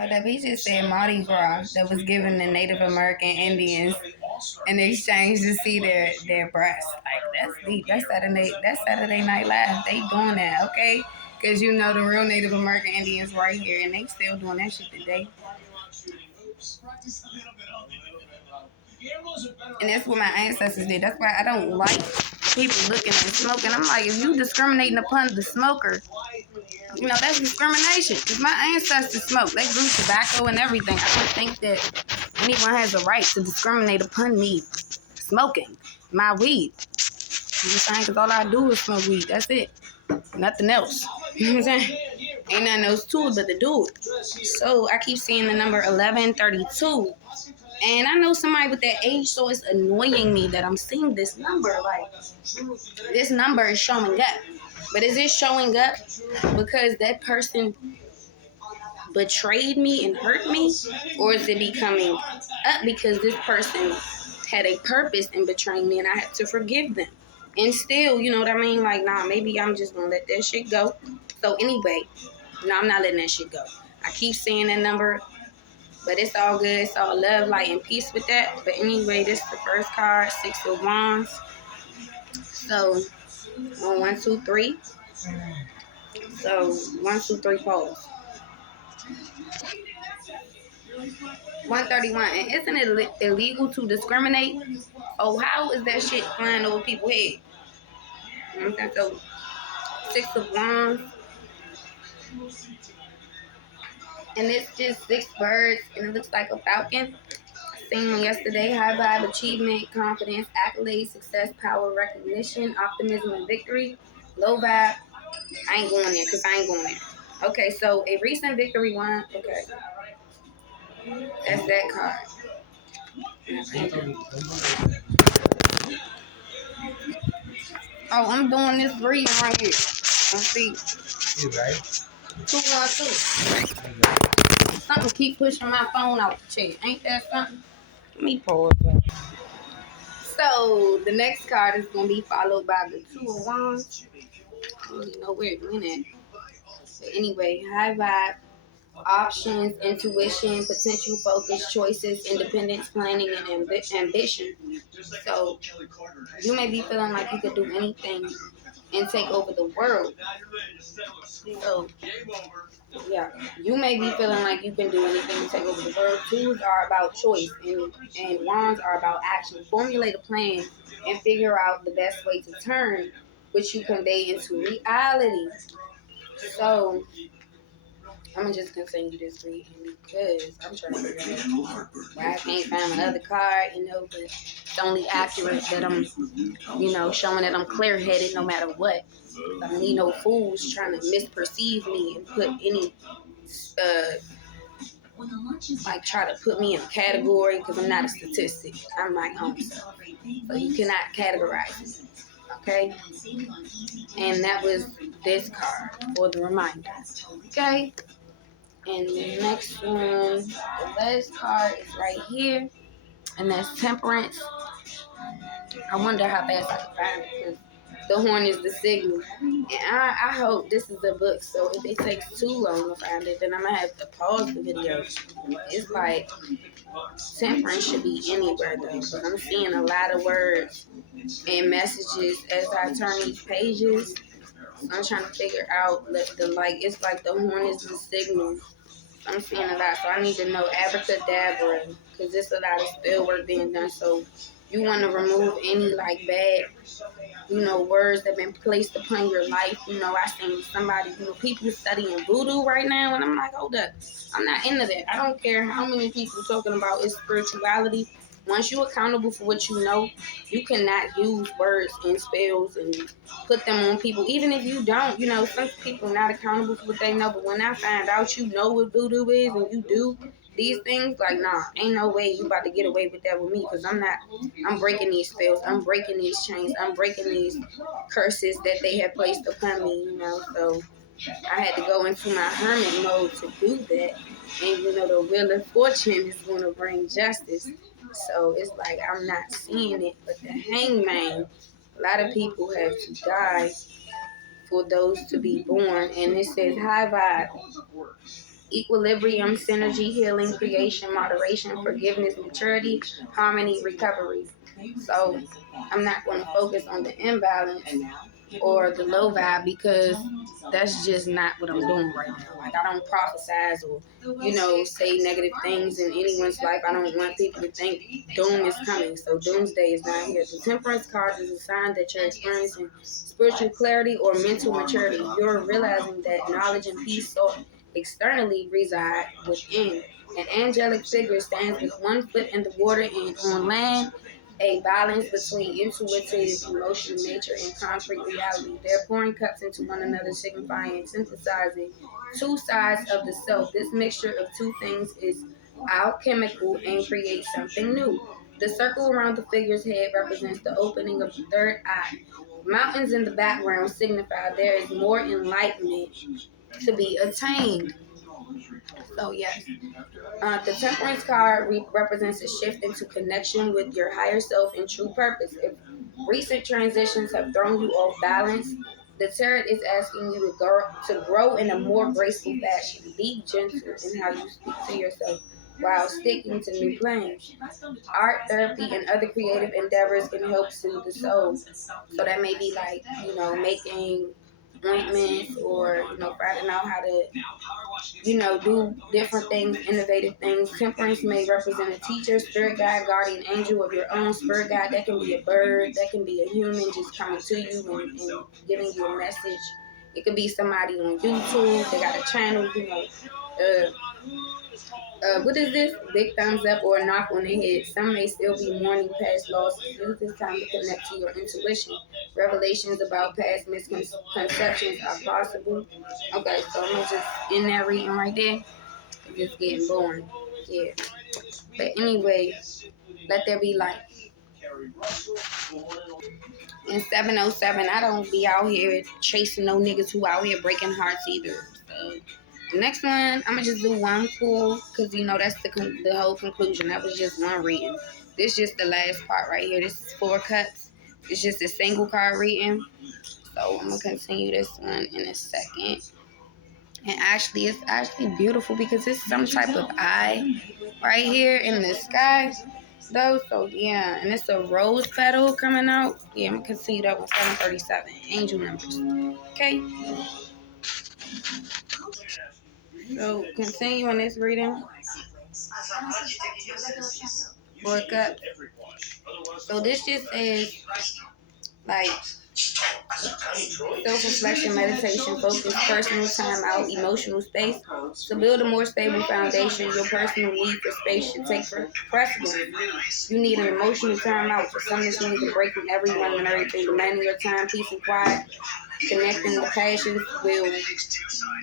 Oh, that we just said Mardi Gras that was given to Native American Indians in exchange to see their breasts. Like that's deep. That's Saturday Night Live. They doing that, okay? Because you know the real Native American Indians right here, and they still doing that shit today. And that's what my ancestors did. That's why I don't like people looking at smoking. I'm like, if you discriminating upon the smoker, that's discrimination. Because my ancestors smoked. They grew tobacco and everything. I don't think that anyone has a right to discriminate upon me smoking my weed. You know what I'm saying? Because all I do is smoke weed. That's it. Nothing else. You know what I'm saying? Ain't nothing else to it but to do it. So I keep seeing the number 1132. And I know somebody with that age, so it's annoying me that I'm seeing this number. Like, this number is showing up. But is it showing up because that person betrayed me and hurt me? Or is it becoming up because this person had a purpose in betraying me and I had to forgive them? And still, you know what I mean? Like, nah, maybe I'm just going to let that shit go. So anyway, no, I'm not letting that shit go. I keep saying that number, but it's all good. It's all love, light, and peace with that. But anyway, this is the first card, Six of Wands. So, on 1, 2, 3. So, 1, 2, 3, pause. 131. And isn't it illegal to discriminate? Oh, how is that shit flying over people's head? You know what I'm saying? So, Six of Wands. And it's just 6 birds, and it looks like a falcon. Seen one yesterday. High vibe, achievement, confidence, accolades, success, power, recognition, optimism, and victory. Low vibe. I ain't going there because I ain't going there. Okay, so a recent victory won. Okay, that's that card. Oh, I'm doing this reading right here. Let's see. 212. Something keep pushing my phone out the chair. Ain't that something? Let me pause. So the next card is gonna be followed by the 2 of Wands. I don't really know where it went at. But anyway, high vibe, options, intuition, potential focus, choices, independence, planning, and ambition. So you may be feeling like you could do anything and take over the world. So yeah, you may be feeling like you can do anything and take over the world. Twos are about choice, and wands are about action. Formulate a plan and figure out the best way to turn which you convey into reality. So I'm gonna just continue this reading because I'm trying to figure out why I can't find my other card, but it's only accurate that I'm, showing that I'm clear headed no matter what. I don't need no fools trying to misperceive me and put any, like try to put me in a category because I'm not a statistic. I'm my own self. So you cannot categorize me, okay? And that was this card for the reminder, okay? And the next one, the last card is right here, and that's Temperance. I wonder how fast I can find it because the horn is the signal. And I hope this is a book, so if it takes too long to find it, then I'm going to have to pause the video. It's like temperance should be anywhere, though, because I'm seeing a lot of words and messages as I turn these pages. So I'm trying to figure out, it's like the horn is the signal. I'm seeing a lot, so I need to know abracadabra, because there's a lot of spell work being done. So you want to remove any bad, words that have been placed upon your life. I seen somebody, people studying voodoo right now, and I'm like, hold up, I'm not into that. I don't care how many people talking about its spirituality. Once you're accountable for what you know, you cannot use words and spells and put them on people. Even if you don't, some people are not accountable for what they know. But when I find out you know what voodoo is and you do these things, nah, ain't no way you about to get away with that with me, because I'm breaking these spells, I'm breaking these chains, I'm breaking these curses that they have placed upon me, so I had to go into my hermit mode to do that. And the wheel of fortune is going to bring justice. So it's like I'm not seeing it, but the hangman, a lot of people have to die for those to be born. And it says high vibe, equilibrium, synergy, healing, creation, moderation, forgiveness, maturity, harmony, recovery. So I'm not going to focus on the imbalance or the low vibe because that's just not what I'm doing right now. Like, I don't prophesize or, say negative things in anyone's life. I don't want people to think doom is coming. So doomsday is not here. The temperance card is a sign that you're experiencing spiritual clarity or mental maturity. You're realizing that knowledge and peace sought externally reside within. An angelic figure stands with one foot in the water and on land, a balance between intuitive, emotional nature and concrete reality. They're pouring cups into one another, signifying and synthesizing two sides of the self. This mixture of two things is alchemical and creates something new. The circle around the figure's head represents the opening of the third eye. Mountains in the background signify there is more enlightenment to be attained. So yes, the temperance card represents a shift into connection with your higher self and true purpose. If recent transitions have thrown you off balance, the tarot is asking you to grow in a more graceful fashion. Be gentle in how you speak to yourself while sticking to new planes. Art, therapy, and other creative endeavors can help soothe the soul. So that may be like, making ointments or, finding out how to do different things, innovative things. Temperance may represent a teacher, spirit guide, guardian angel of your own spirit guide. That can be a bird, that can be a human just coming to you and giving you a message. It could be somebody on YouTube, they got a channel, what is this? Big thumbs up or a knock on the head. Some may still be mourning past losses. Use this time to connect to your intuition. Revelations about past misconceptions are possible. Okay, so I'm going to just end that reading right there. It's just getting boring. Yeah. But anyway, let there be light. In 707, I don't be out here chasing no niggas who out here breaking hearts either. So the next one, I'm going to just do one pull because, that's the whole conclusion. That was just one reading. This is just the last part right here. This is 4 cups. It's just a single card reading. So I'm going to continue this one in a second. And actually, it's actually beautiful because it's some type of eye right here in the sky, though. So, yeah. And it's a rose petal coming out. Yeah, I'm going to continue that with 737. Angel numbers. Okay. So, continuing this reading. 4 cups. So, this just is like self-reflection, meditation, focus, personal time out, emotional space. To build a more stable foundation, your personal need for space should take precedence. You need an emotional time out. For some, this means a break from everyone and everything, demanding your time, peace, and quiet. Connecting the passions with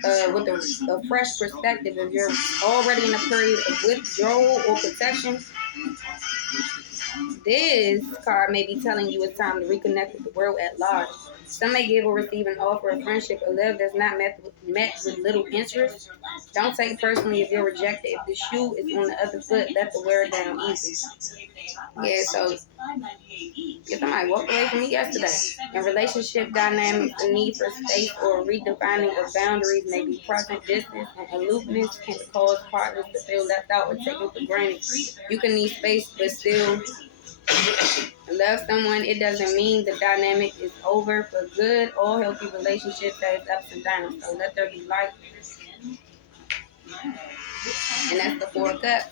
a fresh perspective. If you're already in a period of withdrawal or protection, this card may be telling you it's time to reconnect with the world at large. Some may give or receive an offer of friendship or love that's not met with little interest. Don't take personally if you're rejected. If the shoe is on the other foot, let the wear down easy. Yeah, so if somebody walked away from me yesterday. In relationship dynamics, the need for space or redefining of boundaries may be present. Distance and aloofness can cause partners to feel left out or taken for granted. You can need space but still love someone. It doesn't mean the dynamic is over for good. All healthy relationships have ups and downs. So let there be light. And that's the 4 cups.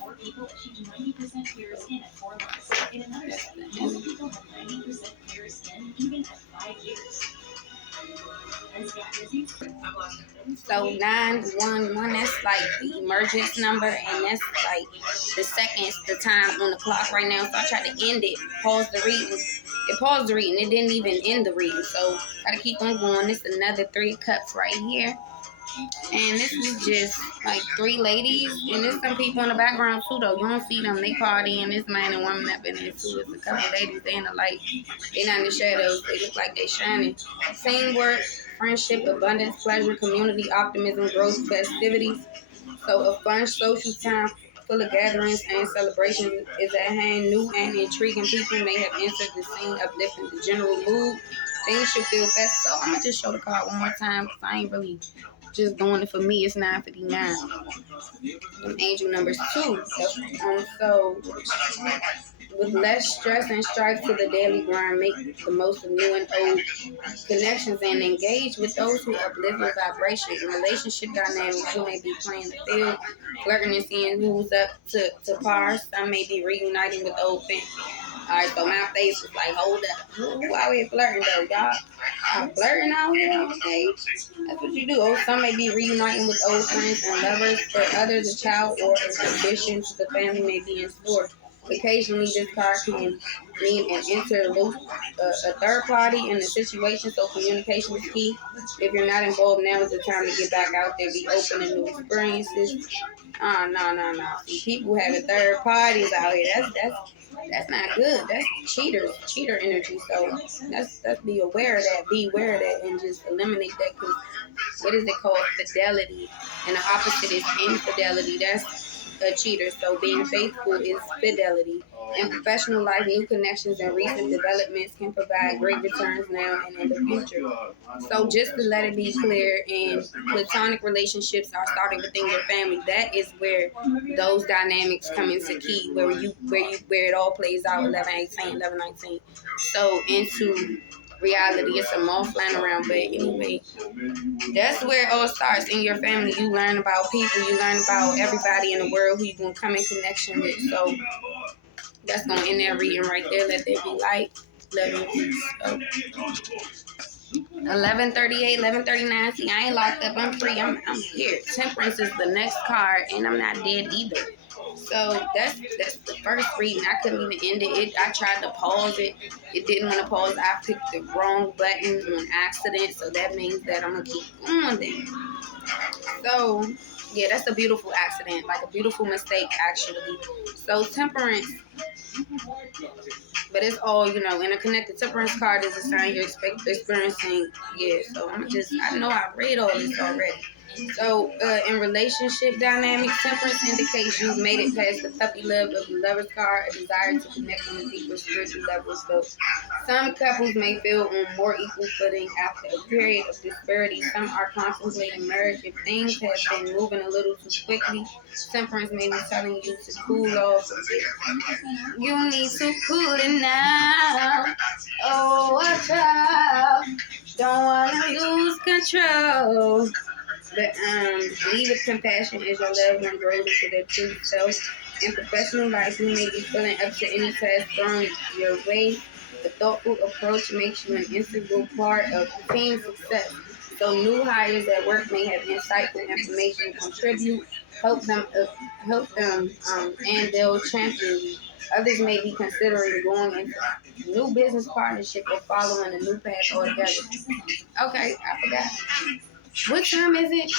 So 911, that's like the emergence number, and that's like the seconds, the time on the clock right now. So I tried to end it, pause the reading. It paused the reading. It didn't even end the reading. So gotta keep on going. This is another 3 cups right here. And this is just like 3 ladies, and there's some people in the background too, though. You don't see them. They partying. This man and woman that been in too. It's a couple ladies. They in the light. They not in the shadows. They look like they shining. Teamwork, friendship, abundance, pleasure, community, optimism, growth, festivities. So a fun social time full of gatherings and celebrations is at hand. New and intriguing people may have entered the scene, uplifting the general mood. Things should feel festive. So I'm gonna just show the card one more time because I ain't really just doing it for me. It's 9:59. Angel numbers 2. So with less stress and strife to the daily grind, make the most of new and old connections and engage with those who uplift your vibration. In relationship dynamics, you may be playing the field, flirting and seeing who's up to par. Some may be reuniting with old friends. Alright, so my face is like, hold up. Who out here flirting though, y'all? Flirting out here, okay? That's what you do. Or some may be reuniting with old friends and lovers. For others, a child or an addition to the family may be in store. Occasionally, this card can mean an interlude, a third party in the situation, so communication is key. If you're not involved, now is the time to get back out there, be open to new experiences. No. See, people having third parties out here. That's not good. That's cheater energy. So let's be aware of that. Be aware of that, and just eliminate that. Cause what is it called? Fidelity, and the opposite is infidelity. That's a cheater. So being faithful is fidelity. In professional life, new connections and recent developments can provide great returns now and in the future. So just to let it be clear, in platonic relationships are starting within your family. That is where those dynamics come into key, where it all plays out. 11:18, 11:19. So into reality, it's a moth flying around, but anyway, that's where it all starts in your family. You learn about people, you learn about everybody in the world who you gonna come in connection with. So that's gonna end that reading right there. Let there be light. Let it be. So 11:38, 11:39. See, I ain't locked up. I'm free. I'm here. Temperance is the next card, and I'm not dead either. So that's the first reading. I couldn't even end it. I tried to pause it. It didn't want to pause. I picked the wrong button on accident. So that means that I'm gonna keep going then. So yeah, that's a beautiful accident, like a beautiful mistake actually. So temperance, but it's all, interconnected. Temperance card is a sign you're experiencing. Yeah, so I know I read all this already. So, in relationship dynamics, temperance indicates you've made it past the puppy love of the lover's card, a desire to connect on a deeper spiritual level. So, some couples may feel on more equal footing after a period of disparity. Some are contemplating marriage. If things have been moving a little too quickly, temperance may be telling you to cool off a bit. You need to cool it now. Oh, a child. Don't want to lose control. But lead with compassion as your loved one grows into their true self. In professional life, you may be feeling up to any task thrown your way. The thoughtful approach makes you an integral part of team success. So new hires at work may have insightful information to contribute, help them, and they'll champion you. Others may be considering going into new business partnership or following a new path altogether. Okay, I forgot. What time is it?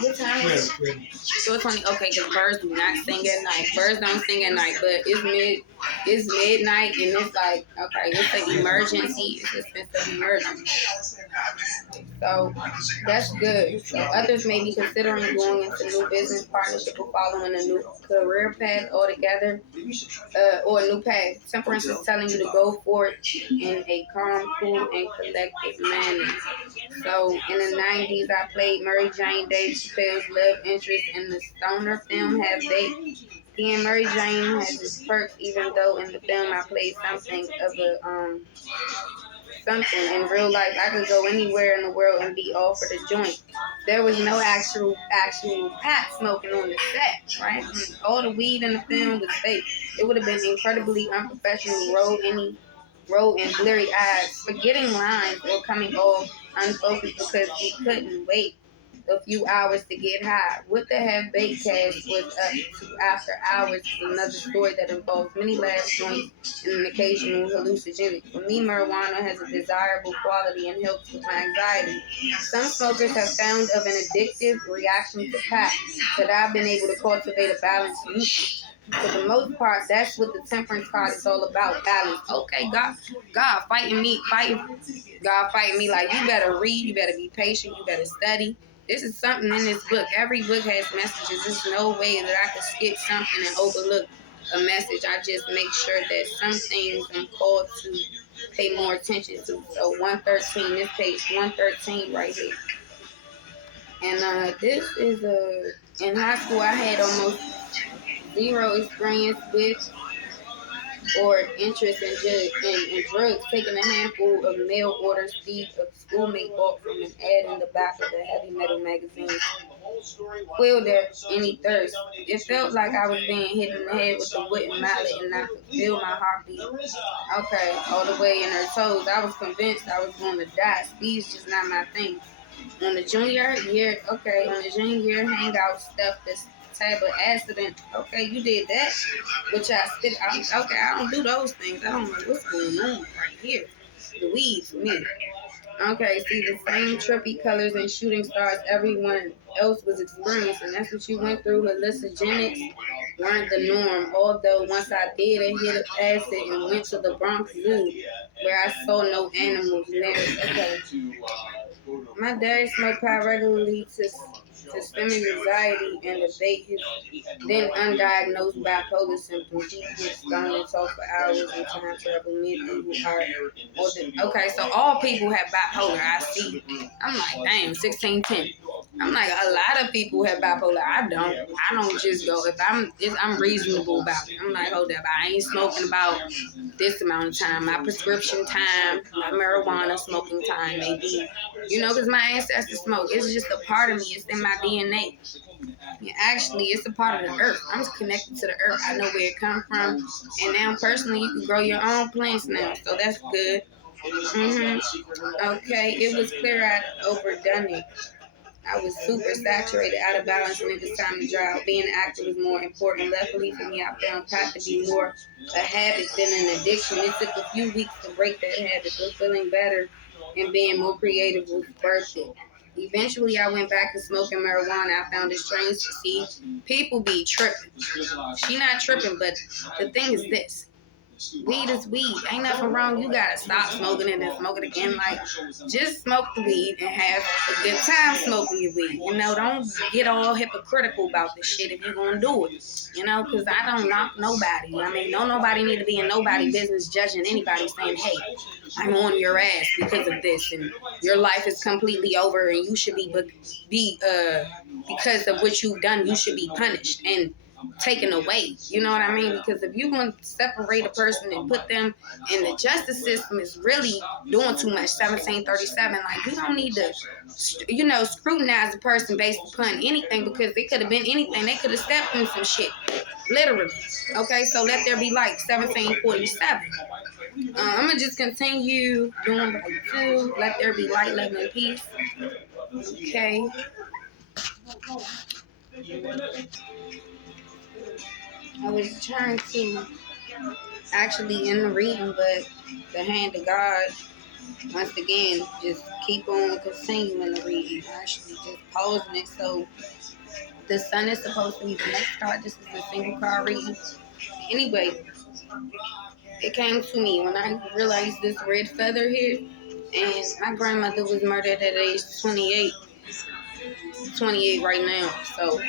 What time is it? 4:20. Okay, because birds do not sing at night. Birds don't sing at night, but it's midnight, and it's like, okay, it's an emergency. It's a sense of emergency. So that's good. So others may be considering going into new business partnership or following a new career path altogether, or a new path. Temperance is telling you to go for it in a calm, cool, and collected manner. So in the 90s, I played Mary Jane Dave Chappelle's love interest in the stoner film Have They. He and Mary Jane has his perks, even though in the film I played something of a something. In real life, I could go anywhere in the world and be offered a joint. There was no actual pot smoking on the set, right? All the weed in the film was fake. It would have been incredibly unprofessional to roll in blurry eyes, forgetting lines or coming off unfocused because he couldn't wait a few hours to get high. What the Have Baked cast was up to after hours is another story that involves many last joints and an occasional hallucinogenic. For me, marijuana has a desirable quality and helps with my anxiety. Some smokers have found of an addictive reaction to pot, but I've been able to cultivate a balanced use. For the most part, that's what the temperance card is all about, balance. Okay, God fighting me like, you better read, you better be patient, you better study. This is something in this book. Every book has messages. There's no way that I could skip something and overlook a message. I just make sure that some things I'm called to pay more attention to. So 113, this page 113 right here. And this is in high school I had almost zero experience with or interest in drugs, taking a handful of mail order speed of schoolmate bought from an ad in the back of the heavy metal magazine quelled at any thirst. It felt like I was being hit in the head with a wooden mallet and I could feel my heartbeat. Okay, all the way in her toes. I was convinced I was going to die. Speed's just not my thing. On the junior year hangout stuff, this type of accident. Okay, you did that, which okay, I don't do those things. I don't know what's going on right here. The weed for me. Okay, see the same trippy colors and shooting stars everyone else was experiencing. That's what you went through. Hallucinogenics weren't the norm. Although once I did a hit of acid and went to the Bronx Zoo, where I saw no animals there. Okay. My dad smoked pot regularly to stem anxiety and abate his then undiagnosed bipolar symptoms. He gets stoned and talk for hours and time travel medieval art. Okay, so all people have bipolar. I see. I'm like, damn, 1610. I'm like, a lot of people have bipolar. I don't just go I'm reasonable about it. I'm like, hold up, I ain't smoking about this amount of time. My prescription time, my marijuana smoking time, maybe, because my ancestors smoke. It's just a part of me. It's in my DNA. Yeah, actually, it's a part of the earth. I'm connected to the earth. I know where it comes from. And now, personally, you can grow your own plants now. So that's good. Okay, it was clear I'd overdone it. I was super saturated, out of balance, and it was time to dry out. Being an actor was more important. Luckily for me, I found pot to be more a habit than an addiction. It took a few weeks to break that habit, but feeling better and being more creative was worth it. Eventually, I went back to smoking marijuana. I found it strange to see people be tripping. She not tripping, but the thing is this. Weed is weed. Ain't nothing wrong. You gotta stop smoking it and smoke it again. Like, just smoke the weed and have a good time smoking your weed. Don't get all hypocritical about this shit if you're gonna do it. Because I don't knock nobody. I mean, nobody need to be in nobody business judging anybody saying, hey, I'm on your ass because of this and your life is completely over and you should be because of what you've done, you should be punished and taken away. You know what I mean? Because if you're going to separate a person and put them in the justice system, is really doing too much. 1737, like, you don't need to, scrutinize a person based upon anything, because it could have been anything. They could have stepped in some shit, literally. Okay, so let there be light. 1747. I'm gonna just continue doing what I do. Let there be light, love, and peace. Okay. I was trying to actually end the reading, but the hand of God, once again, just keep on continuing the reading. Actually, just pausing it. So the sun is supposed to be the next card. This is a single card reading. Anyway, it came to me when I realized this red feather here, and my grandmother was murdered at age 28. 28 right now. So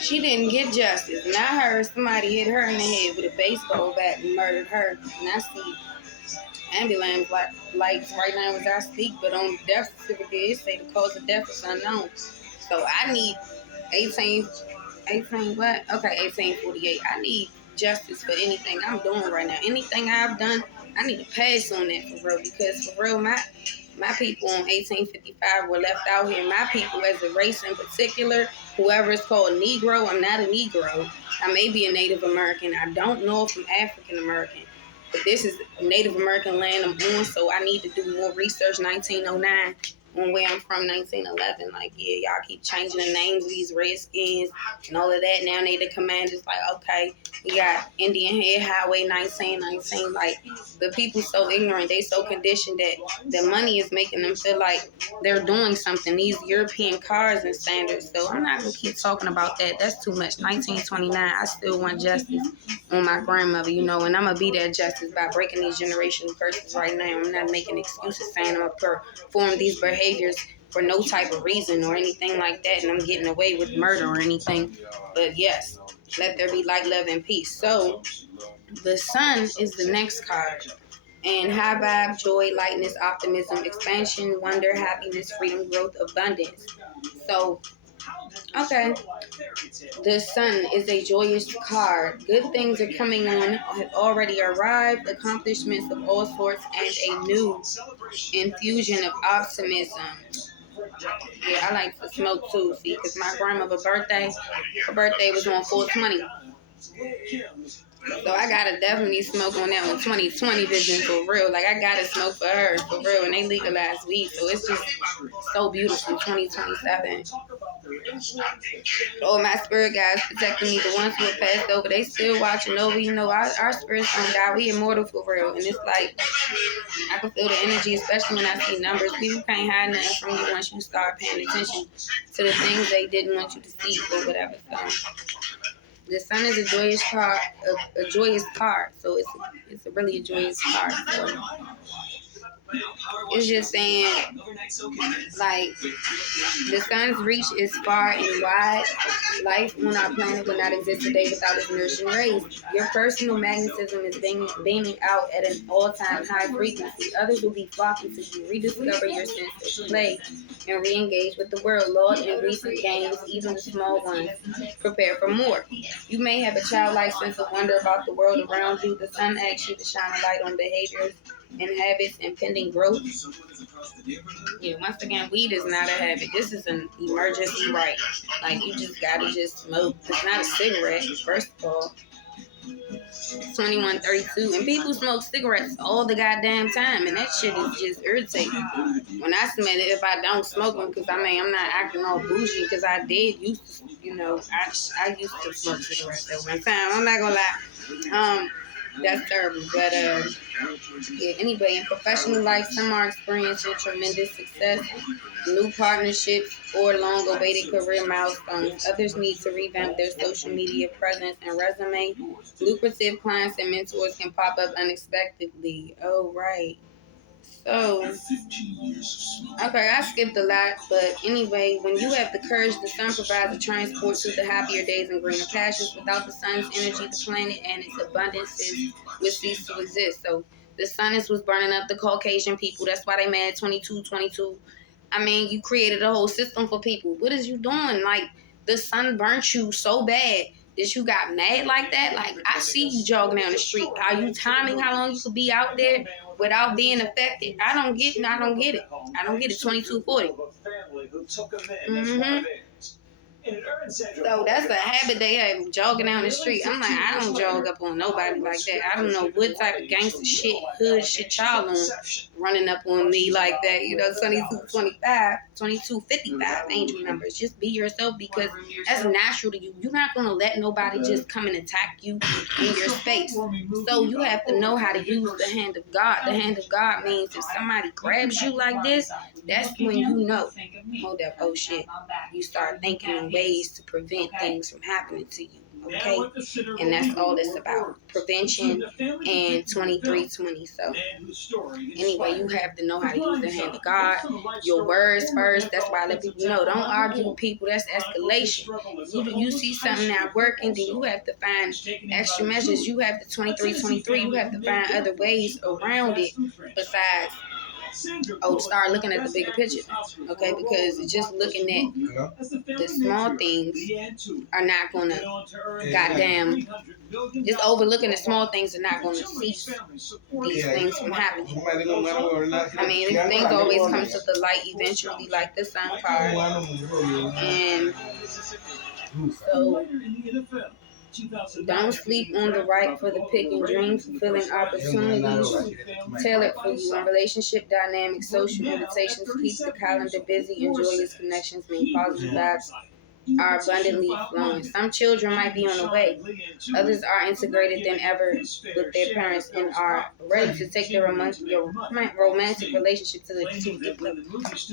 she didn't get justice. And I heard somebody hit her in the head with a baseball bat and murdered her. And I see ambulance lights right now as I speak, but on the death certificate, it say the cause of death is unknown. So I need 18 what? Okay, 1848. I need justice for anything I'm doing right now. Anything I've done, I need to pass on that for real. Because for real, my people on 1855 were left out here. My people as a race in particular, whoever is called Negro, I'm not a Negro. I may be a Native American. I don't know if I'm African American. But this is Native American land I'm on, so I need to do more research. 1909. On where I'm from, 1911, like, yeah, y'all keep changing the names of these Redskins and all of that. Now they the commanders, like, okay, we got Indian Head Highway 1919. Like, the people so ignorant, they so conditioned that the money is making them feel like they're doing something. These European cars and standards. So I'm not gonna keep talking about that. That's too much. 1929, I still want justice on my grandmother, and I'm gonna be that justice by breaking these generational curses right now. I'm not making excuses saying I'm gonna perform these behaviors for no type of reason or anything like that, and I'm getting away with murder or anything. But yes, let there be light, love, and peace. So the sun is the next card, And high vibe, joy, lightness, optimism, expansion, wonder, happiness, freedom, growth, abundance. So, okay. The sun is a joyous card. Good things are coming on, have already arrived, accomplishments of all sorts, and a new infusion of optimism. Yeah, I like to smoke too, see, because my grandmother's birthday, her birthday was on 420. So I gotta definitely smoke on that one. 2020 vision for real. Like I gotta smoke for her for real. And they legalized weed, so it's just so beautiful. 2027. All my spirit guys protecting me. The ones who have passed over, they still watching over. You know, our spirits don't die. We immortal for real. And it's like I can feel the energy, especially when I see numbers. People can't hide nothing from you once you start paying attention to the things they didn't want you to see or whatever. So the sun is a joyous card, a joyous card. So it's a really a joyous card. So it's just saying, like, the sun's reach is far and wide. Life on our planet would not exist today without its nourishing rays. Your personal magnetism is beaming out at an all-time high frequency. Others will be flocking to you. Rediscover your sense of play and re-engage with the world. Lord, in recent games, even the small ones, prepare for more. You may have a childlike sense of wonder about the world around you. The sun asks you to shine a light on behaviors and habits and pending growth. Yeah, once again, weed is not a habit. This is an emergency right. Like, you just gotta just smoke. It's not a cigarette, first of all. 2132. And people smoke cigarettes all the goddamn time, and that shit is just irritating. When I smell it, if I don't smoke them, because I mean, I'm not acting all bougie, because I did used to, you know, I used to smoke cigarettes at one time. I'm not gonna lie. That's terrible. But yeah, anyway, in professional life, some are experiencing tremendous success, new partnerships, or long-awaited career milestones. Others need to revamp their social media presence and resume. Lucrative clients and mentors can pop up unexpectedly. Oh, right. So, okay, I skipped a lot, but anyway, when you have the courage, the sun provides a transport to the happier days and greener pastures. Without the sun's energy, the planet and its abundances would cease to exist. So, the sun was burning up the Caucasian people. That's why they mad 2222. I mean, you created a whole system for people. What is you doing? Like, the sun burnt you so bad that you got mad like that. Like, I see you jogging down the street. Are you timing how long you could be out there without being affected? I don't get it. I don't get it. 2240. Mm-hmm. So that's a habit they have, jogging down the street. I'm like, I don't jog up on nobody like that. I don't know what type of gangster shit, hood shit y'all on running up on me like that. You know, 2225, 2255 angel numbers. Just be yourself, because that's natural to you. You're not going to let nobody just come and attack you in your space. So you have to know how to use the hand of God. The hand of God means if somebody grabs you like this, that's when you know, hold up, oh shit. You start thinking in ways to prevent things from happening to you, okay? And that's all it's about, prevention and 2320. So anyway, you have to know how to use the hand of God, your words first. That's why I let people know, don't argue with people. That's escalation. You see something not working, then you have to find extra measures. You have the 2323. You have to find other ways around it besides start looking at the bigger picture, okay? Because just looking at the small things are not gonna, goddamn, just overlooking the small things are not gonna cease these things from happening. I mean, things always come to the light eventually, like the sun card. And so, don't sleep on the right for the pick and dream fulfilling opportunities tailored for you. In relationship dynamics, social invitations keep the calendar busy and joyous connections mean positive vibes are abundantly flowing. Some children might be on the way. Others are integrated than ever with their parents and are ready to take their romantic relationship to the next level.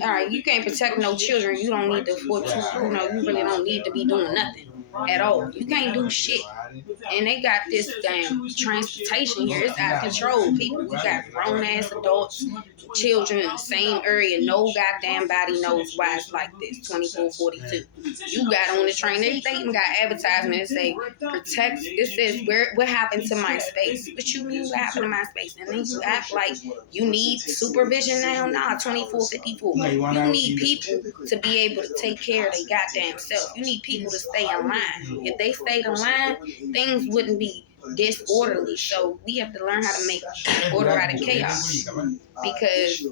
All right, you can't protect no children. You don't need to afford to, you really don't need to be doing nothing at all. You can't do shit. And they got this damn transportation here. It's out of control, people. You got grown-ass adults, children in the same area. No goddamn body knows why it's like this, 2442. You you got on the train. They even got advertisements that say protect. It says what happened to my space. What you mean what happened to my space? And then you act like you need supervision now. Nah, 24/54. You need people to be able to take care of their goddamn self. You need people to stay in line. If they stayed in line, things wouldn't be disorderly. So we have to learn how to make order out of chaos. Because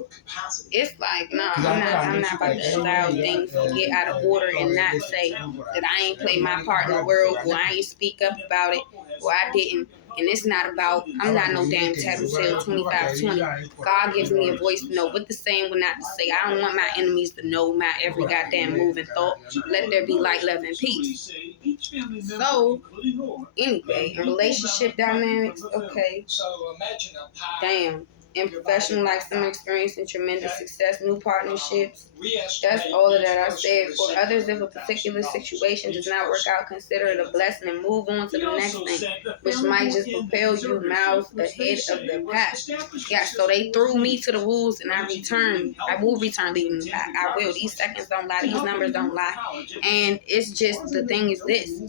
it's like, nah, I'm not about to allow things to get out of order and not say that I ain't play my part in the world, or I ain't speak up about it, or I didn't. And it's not about, I'm not no damn tattletale 2520. God gives me a voice to know what to say and what not to say. I don't want my enemies to know my every goddamn move and thought. Let there be light, love, and peace. So, anyway, in relationship dynamics, okay. Damn. In professional life, some experiencing tremendous success, new partnerships. That's all of that I said. For others, if a particular situation does not work out, consider it a blessing and move on to the next thing, which might just propel you miles ahead of the pack. Yeah, so they threw me to the wolves, and I will return leading the pack. I will. These seconds don't lie. These numbers don't lie. And it's just, the thing is this.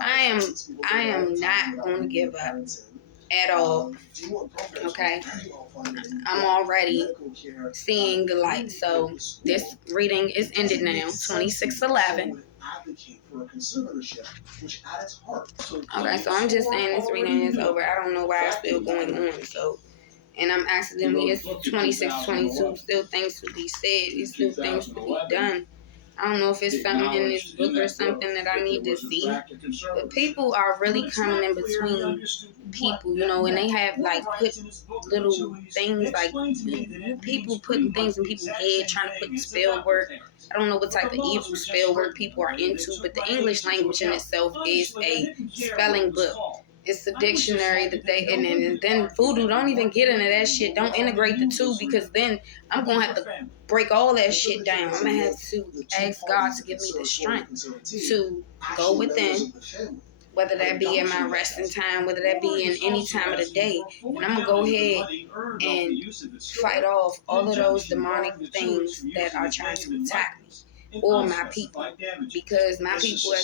I am not going to give up at all. Okay, I'm already seeing the light. So this reading is ended now, 26/11. Okay, so I'm just saying this reading is over. I don't know why it's still going on. So, and I'm accidentally, it's 26/22. Still things to be said. It's still things to be done. I don't know if it's something in this book or something that I need to see. But people are really coming in between people, you know, and they have like put little things like people putting things in people's head, trying to put spell work. I don't know what type of evil spell work people are into, but the English language in itself is a spelling book. It's a dictionary that they, and then voodoo, don't even get into that shit. Don't integrate the two, because then I'm going to have to break all that shit down. I'm going to have to ask God to give me the strength to go within, whether that be in my resting time, whether that be in any time of the day. And I'm going to go ahead and fight off all of those demonic things that are trying to attack me or my people, because my people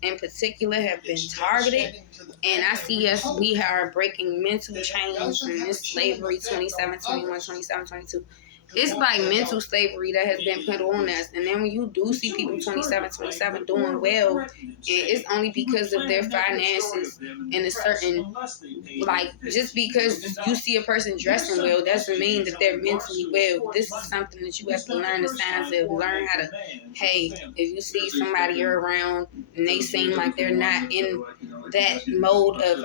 in particular have been targeted. And I see we are breaking mental chains in this slavery 27, 21, 27, 22. It's like mental slavery that has been put on us. And then when you do see people 27 doing well, it's only because of their finances and a certain, like, just because you see a person dressing well doesn't mean that they're mentally well. This is something that you have to learn the signs of, learn how to, hey, if you see somebody you're around and they seem like they're not in that mode of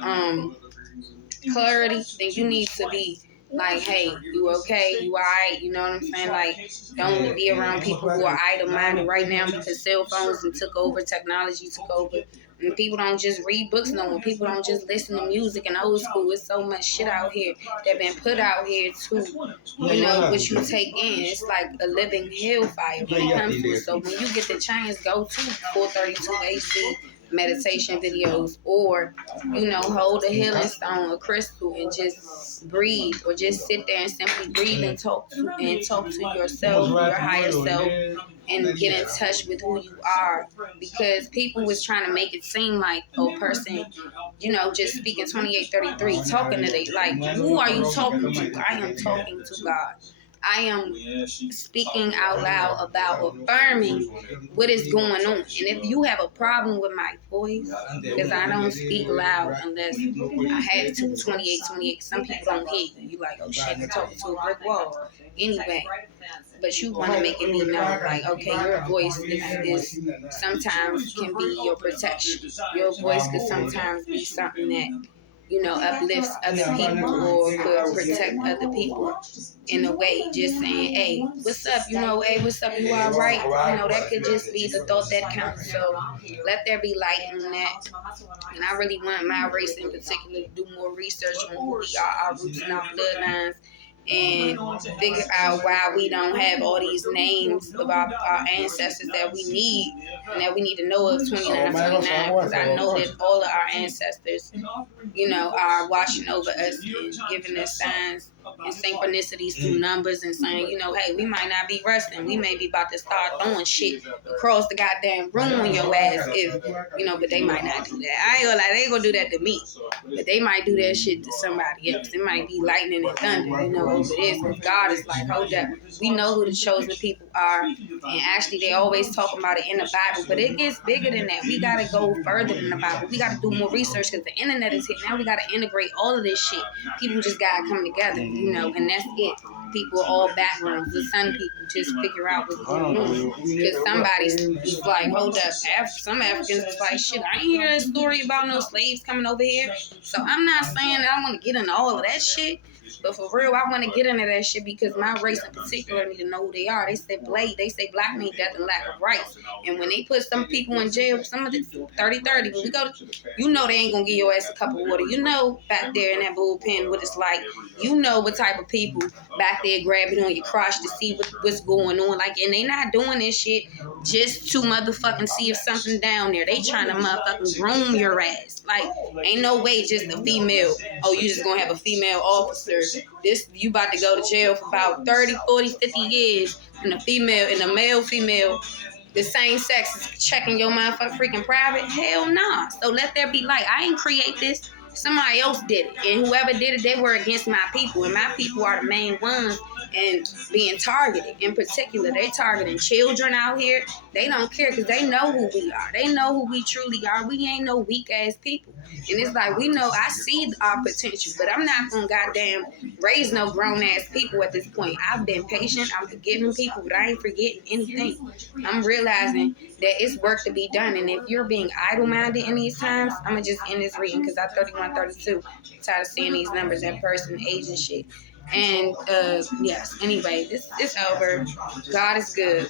clarity, then you need to be like, hey, you okay? You alright? You know what I'm saying? Like, don't be around people who are idle-minded right now, because cell phones and took over, technology took over. And people don't just read books no more. People don't just listen to music and old school. There's so much shit out here that been put out here to, you know, what you take in. It's like a living hellfire when it comes to it. So when you get the chance, go to 432 HD meditation videos, or, you know, hold a healing stone, a crystal, and just breathe, or just sit there and simply breathe and talk to yourself, your higher self, and get in touch with who you are. Because people was trying to make it seem like, oh, person, you know, just speaking 2833, talking to they, like, who are you talking to? I am talking to God. I am speaking out loud about affirming what is going on. And if you have a problem with my voice, because I don't speak loud unless I have to, 28, some people don't hear you. You like, oh shit, you're talking to a brick wall. Anyway, but you want to make it be known, like, okay, your voice is sometimes can be your protection. Your voice could sometimes be something that, you know, uplifts other people or could protect other people in a way. Just saying, hey, what's up? You know, hey, what's up? You all right? You know, that could just be the thought that counts. So let there be light in that. And I really want my race in particular to do more research on who we are, our roots and our bloodlines, and figure out why we don't have all these names of our ancestors that we need and that we need to know of 2929, because I know that all of our ancestors, are watching over us and giving us signs and synchronicities through numbers and saying, hey, we might not be resting. We may be about to start throwing shit across the goddamn room on your ass if, but they might not do that. I ain't gonna lie, they ain't gonna do that to me. But they might do that shit to somebody else. It might be lightning and thunder, over this. But God is like, hold up. We know who the chosen people are. And actually, they always talk about it in the Bible. But it gets bigger than that. We got to go further than the Bible. We got to do more research because the internet is here. Now we got to integrate all of this shit. People just got to come together, and that's it. People, all backgrounds. The sun people just figure out what's going on. Because somebody's like, hold up. Some Africans was like, shit, I ain't hear a story about no slaves coming over here. So I'm not saying that I want to get into all of that shit. But for real, I want to get into that shit because my race in particular need to know who they are. They say black mean death and lack of rights. And when they put some people in jail, some of the 30-30, when we go to, they ain't going to give your ass a cup of water. Back there in that bullpen what it's like. What type of people back there grabbing on your crotch to see what's going on. Like, and they not doing this shit just to motherfucking see if something down there. They trying to motherfucking groom your ass. Like, ain't no way just a female, you just gonna have a female officer. You about to go to jail for about 30, 40, 50 years, and the male female, the same sex is checking your motherfucking freaking private? Hell nah. So let there be light. I ain't create this. Somebody else did it. And whoever did it, they were against my people. And my people are the main ones and being targeted. In particular, they targeting children out here. They don't care because they know who we are. They know who we truly are. We ain't no weak-ass people. And it's like, I see our potential, but I'm not going to goddamn raise no grown-ass people at this point. I've been patient. I'm forgiving people, but I ain't forgetting anything. I'm realizing that it's work to be done. And if you're being idle-minded in these times, I'm going to just end this reading because I'm 31, 32. I'm tired of seeing these numbers, that person, age and shit. And, yes, anyway, this is over. God is good.